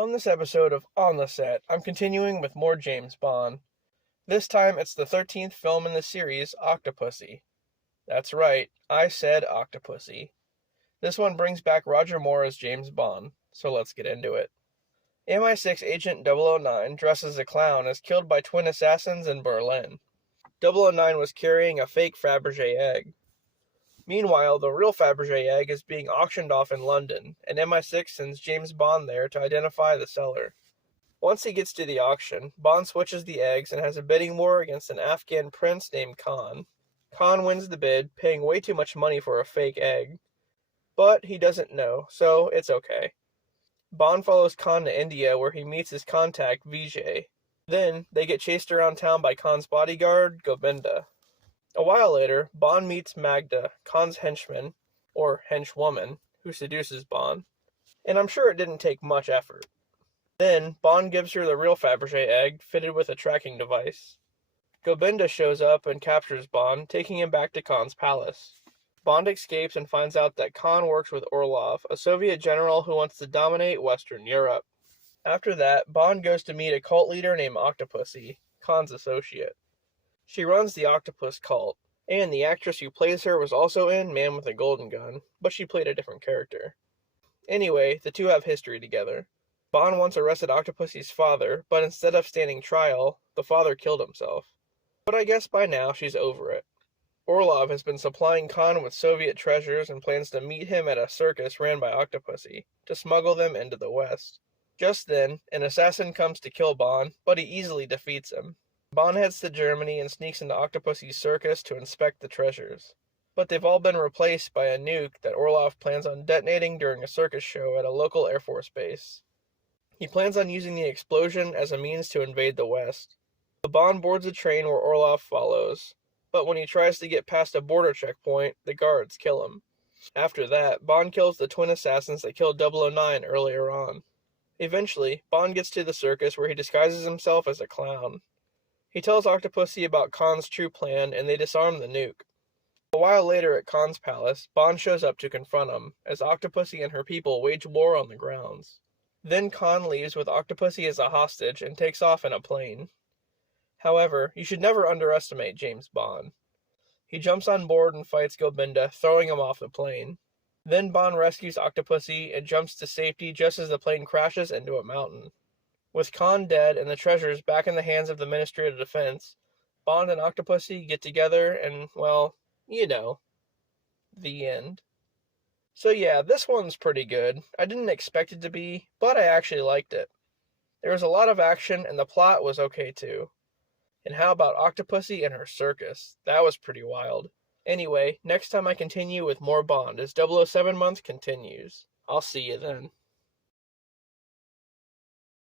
On this episode of On the Set, I'm continuing with more James Bond. This time it's the 13th film in the series, Octopussy. That's right, I said Octopussy. This one brings back Roger Moore as James Bond, so let's get into it. MI6 agent 009, dressed as a clown, is killed by twin assassins in Berlin. 009 was carrying a fake Fabergé egg. Meanwhile, the real Fabergé egg is being auctioned off in London, and MI6 sends James Bond there to identify the seller. Once he gets to the auction, Bond switches the eggs and has a bidding war against an Afghan prince named Khan. Khan wins the bid, paying way too much money for a fake egg. But he doesn't know, so it's okay. Bond follows Khan to India where he meets his contact, Vijay. Then, they get chased around town by Khan's bodyguard, Govinda. A while later, Bond meets Magda, Khan's henchman, or henchwoman, who seduces Bond. And I'm sure it didn't take much effort. Then, Bond gives her the real Fabergé egg, fitted with a tracking device. Govinda shows up and captures Bond, taking him back to Khan's palace. Bond escapes and finds out that Khan works with Orlov, a Soviet general who wants to dominate Western Europe. After that, Bond goes to meet a cult leader named Octopussy, Khan's associate. She runs the Octopus cult, and the actress who plays her was also in Man with a Golden Gun, but she played a different character. Anyway, the two have history together. Bond once arrested Octopussy's father, but instead of standing trial, the father killed himself. But I guess by now she's over it. Orlov has been supplying Khan with Soviet treasures and plans to meet him at a circus ran by Octopussy, to smuggle them into the West. Just then, an assassin comes to kill Bond, but he easily defeats him. Bond heads to Germany and sneaks into Octopussy's circus to inspect the treasures. But they've all been replaced by a nuke that Orlov plans on detonating during a circus show at a local Air Force base. He plans on using the explosion as a means to invade the West. The Bond boards a train where Orlov follows, but when he tries to get past a border checkpoint, the guards kill him. After that, Bond kills the twin assassins that killed 009 earlier on. Eventually, Bond gets to the circus where he disguises himself as a clown. He tells Octopussy about Khan's true plan, and they disarm the nuke. A while later at Khan's palace, Bond shows up to confront him, as Octopussy and her people wage war on the grounds. Then Khan leaves with Octopussy as a hostage and takes off in a plane. However, you should never underestimate James Bond. He jumps on board and fights Govinda, throwing him off the plane. Then Bond rescues Octopussy and jumps to safety just as the plane crashes into a mountain. With Khan dead and the treasures back in the hands of the Ministry of Defense, Bond and Octopussy get together and, well, you know, the end. So yeah, this one's pretty good. I didn't expect it to be, but I actually liked it. There was a lot of action and the plot was okay too. And how about Octopussy and her circus? That was pretty wild. Anyway, next time I continue with more Bond as 007 month continues. I'll see you then.